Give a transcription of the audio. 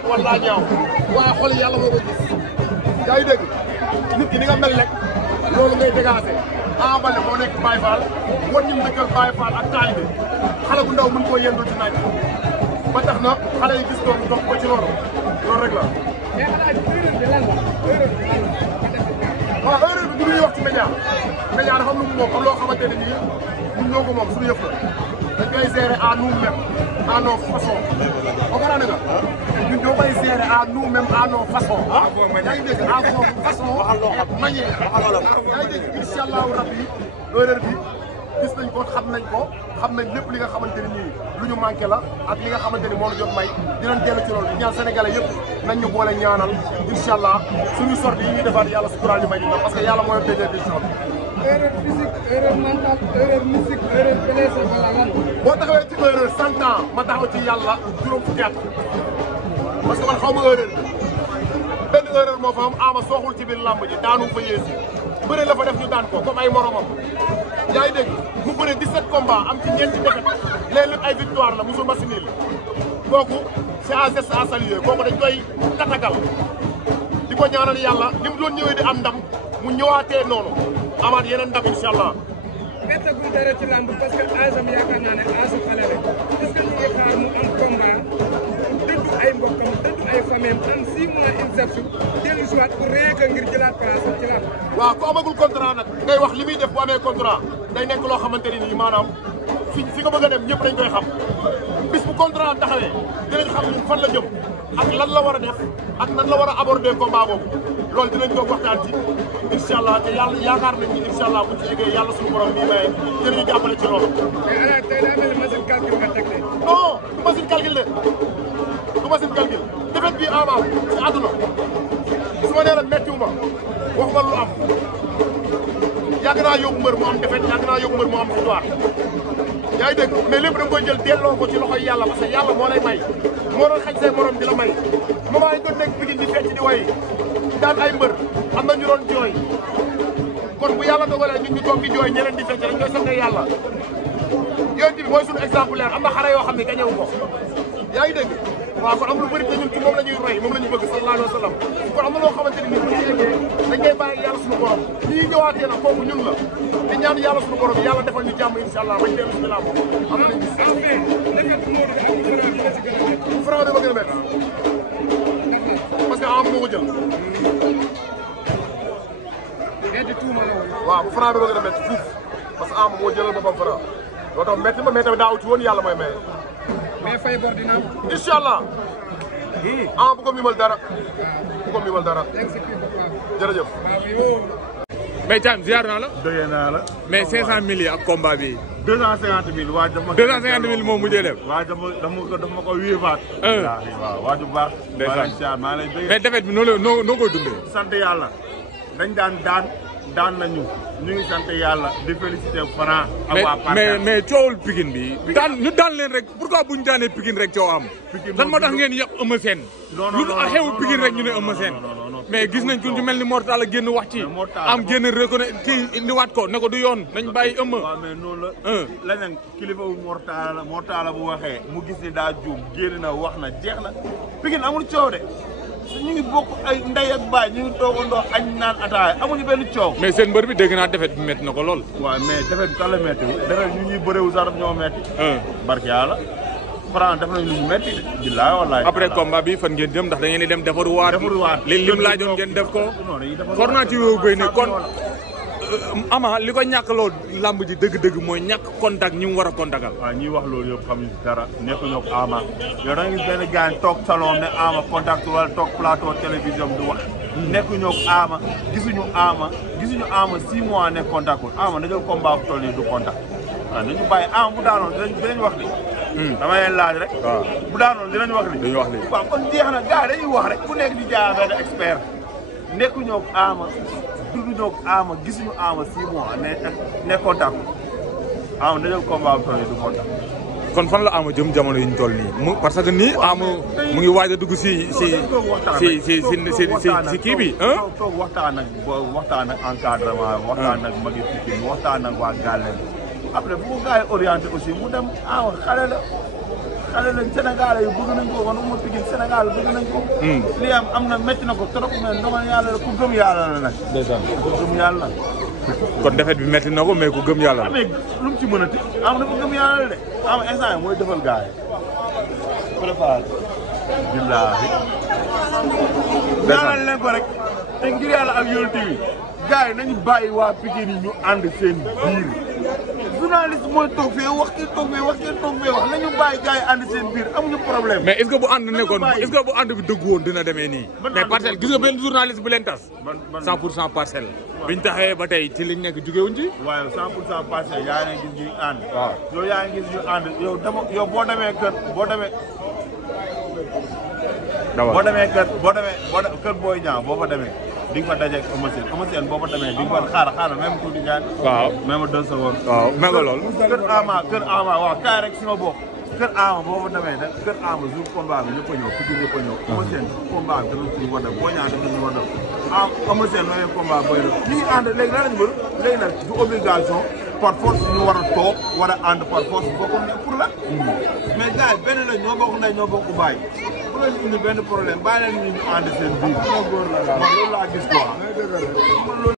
wala ñaaw waaye xool yàlla moo ko gis yaa ngi dégg nit ki ni nga mel rek loolu ngay dégager Ama Baldé moo nekk Baye Fall war ñu dëkkal Baye Fall ak taalibe xale bu ndaw mën koo yëndoo ci naaj ba tax na xale yi gis doon dox ko ci loolu rek la. waaw erreur bi du ñuy wax ci média dafa am lu mu moom am loo xamante ne nii ñun ñoo ko moom suñu yëf la dañ koy gérer à nous-mêmes à nos façons comprendre nga ñun ñoo koy gérer à nous-mêmes à nos façons yaa ngi dégg à nos façons manière yaa ngi dégg incha allahu rabbi erreur bi gis nañ ko xam nañ lépp li nga xamante ne nii lu ñu manqué la ak li nga xamante ni moo la jot may dinañ dellu ci loolu di ñaan sénégalais yëpp nañ ñu boole ñaanal incha allah suñu sortie yi ñuy defaat yàlla suturaal ñu may ñu parce que yàlla mooy tëjee édition bi. erreur physique erreur mentale erreur musique erreur blessé wala lan. boo taxawee ci erreur 100 ans ma taxaw ci yàlla juróom fukki at parce que man xaw ma erreur bi benn erreur moo fa am Ama sooxul ci biir làmb ji daanu fa yéesi bëre la fa def ñu daan ko comme ay moromam yaa ngi dégg mu bëre 17 combats am ci ñeenti défaite léeg-léeg ay victoire la musul machine la kooku c'est un geste à saluer kooku dañ koy tatagal di ko ñaanal yàlla li mu doon ñëwee di am ndam mu ñëwaatee noonu amaat yeneen ndam incha allah. bettagul dara ci làmb parce que asam yaakaar naa ne asu xale rek est-ce que ñu ngi xaar mu am combat dëddu ay mbokkam dëddu ay famille am 6 mois insertion dellu si waat pour rien que ngir jëlaat place ci làmb. waaw ku amagul contrat nag ngay wax li muy def bu amee contrat day nekk loo xamante ne nii maanaam fi nga bëgg a dem ñëpp dañ koy xam bis bu contrat taxawee dinañ xam ñun fan la jëm ak lan la war a def ak nan la war a aborder combat boobu loolu dinañ toog waxtaan ci incha allah te yàlla yaakaar nañ ni incha allah bu ci yeggee yàlla suñu borom bii maye dinañu jàppale ci loolu. mais tey daa mel ni machine calcul nga teg de. non du machine calcul de du machine calcul défaite bi Ama ci àdduna su ma nee la méttiwu ma waxuma lu am yàgg naa yóbbu mbër mu am défaite yàgg naa yóbbu mbër mu am victoire yaa ngi dégg mais lépp da nga koy jël delloo ko ci loxoy yàlla parce que yàlla moo lay may moo doon xañ say morom di la may moment yi doon nekk Pikine di fecc di way daan ay mbër am na ñu doon jooy kon bu yàlla dogalee ñun ñu toog di jooy ñeneen di fecc dañ koy sant yàlla yonent bi mooy suñu exemplaire am na xare yoo xam ne gañewu ko yaa ngi dégg waaw kon am lu bëri te ñun ci moom la ñuy roy moom la ñu bëgg sallallahu alayhi wa sallam kon am na loo xamante ni nii bu ñu yeggee dañ koy bàyyi yàlla suñu borom ñii ñëwaatee nag kooku ñun la te ñaan yàlla suñu borom yàlla defal ñu jàmm incha allah bañ dellu suñu làmb am nañ gis Franc bi ma gën a métti parce que Ama moo ko jël waaw bu Franc bi ma gën a métti fuuf parce que Ama moo jëlal boppam Franc loo tax métti ma mais tamit daaw ci woon yàlla mooy maye mais fay bor dina am. incha allah Ama bu ko mimal dara jërëjëf. mais Thiam ziar naa la. doyee naa la. mais 500000 yi ak combat bi. 250000 waa dama. 250000 moom mujjee def. waa dama ko wéevaat. waaw waa ju baax. ndeysaan maa lay bëggee. mais defet bi noo koy dundee. sant yàlla dañ daan nañu ñu ngi sant yàlla di féliciter Franc. ak waa Parcelles mais coowul Pikine bi. ñu daan leen rek pourquoi bu ñu daanee Pikine rek coow am. lan moo tax ngeen yàq Eumeu Sène. lu xew Pikine rek ñu ne Eumeu Sène. mais gis nañ ko ñu mel ni Mortala génn wax ci. am génn reconnaître kii indiwaat ko ne ko du yoon nañ bàyyi Eumeu. waaw mais noonu la. leneen kilifa wu Mortala bu waxee mu gis ni daa juum génn na wax na jeex na Pikine amul coow de. ñu ngi bokk ay ndey ak baay ñu ngi toogandoo añ naan ataaya amuñu benn coow. mais seen mbër bi dégg naa defet bi métti na ko lool. waaw mais defet bi kan la métti defet ñu ñuy bëreewu sax daf ñoo métti. barke yàlla Franc def nañ lu ñu métti de. billaay wallaay après combat bi fan ngeen jëm ndax da ngeen di dem defaruwaat. lim laajoon ngeen def ko. for naa ci wéy béy ne kon Ama li ko ñàkk lool lamb ji dëgg-dëgg mooy ñàkk contact ñi mu war a contactal. waaw ñiy wax loolu yëpp xamuñ dara nekkuñu ak Ama yow da nga gis benn gars toog salon ne Ama contact wala toog plateau télévision du wax. nekkuñu ak Ama gisuñu Ama 6 mois ne contactul Ama na jël combat bu toll nii du contact waaw nañu bàyyi Ama bu daanoon dinañ wax li dama leen laaj rek. waaw bu daanoon dinañ wax li. dañuy wax li waaw kon jeex na gars dañuy wax rek ku nekk di jaay benn expert nekkuñu ak Ama. dunduñoo ak Ama gisuñu Ama 6 mois ne contact Ama na jël combat bu toll nii du contact. kon fan la Ama jëm jamono yi ñu toll nii parce que nii Ama mu ngi waaj a dugg si kii bi. toog waxtaan ak encadrement waxtaan ak magi Pikine waxtaan ak waa Gallem après bu ko gars yi orienté aussi mu dem Ama xale la xale lañ Sénégal yi bëgg nañ ko kon uma Pikine Sénégal bëgg nañ ko lii am na métti na ko trop mais ndogal yàlla la ku gëm yàlla la nag ku gëm yàlla kon defet bi métti na ko mais ku gëm yàlla la mais lu mu ci mën a ti am na ku gëm yàlla la de am instant yi mooy defal gars yi préparé billaahi ñaanal leen ko rek te ngir yàlla ak yonent bi gars yi nañu bàyyi waa Pikine yi ñu ànd seen biir journaliste mooy toog fee wax kii toog fee wax kii toog fee wax nañu bàyyi gars yi ànd seen biir amuñu problème. mais est-ce que bu ànd nekkoon est-ce que bu ànd bi dëgg woon dina demee nii. mais parcelle gis nga benn journaliste bu leen tas. 100% parcelle. biñ taxawee ba tey ci liñ nekk jugewuñ ci. waaye 100% parcelle yaa ngi gis ñuy ànd. waaw yow yaa ngi gis ñu ànd yow boo demee kër boo demee. boo demee kër Boy Niang boo fa demee di nga fa dajeeg Eumeu Sène boo fa demee di nga fa xaaral même tuuti ñaan. waaw même 2 secondes. waaw mega lool. kër Ama waaw kaay rek si ma bokk. kër Ama boo fa demee nag kër Ama jour combat bi ñëpp a ñëw Pikine ñëpp a ñëw. Eumeu Sène combat bi dafa suñu war a Boy Niang dafa suñu war a Eumeu Sène nooy combat booy def ñu ngi ànd léegi lan lañu bëri léegi nag du obligation par force ñu war a toog war a ànd par force bokk ne pour la. mais gars yi benn la ñoo bokk ndey ñoo bokk baay bu leen indi benn problème bàyyi leen ñu ànd seen biir. loolu laa gis quoi.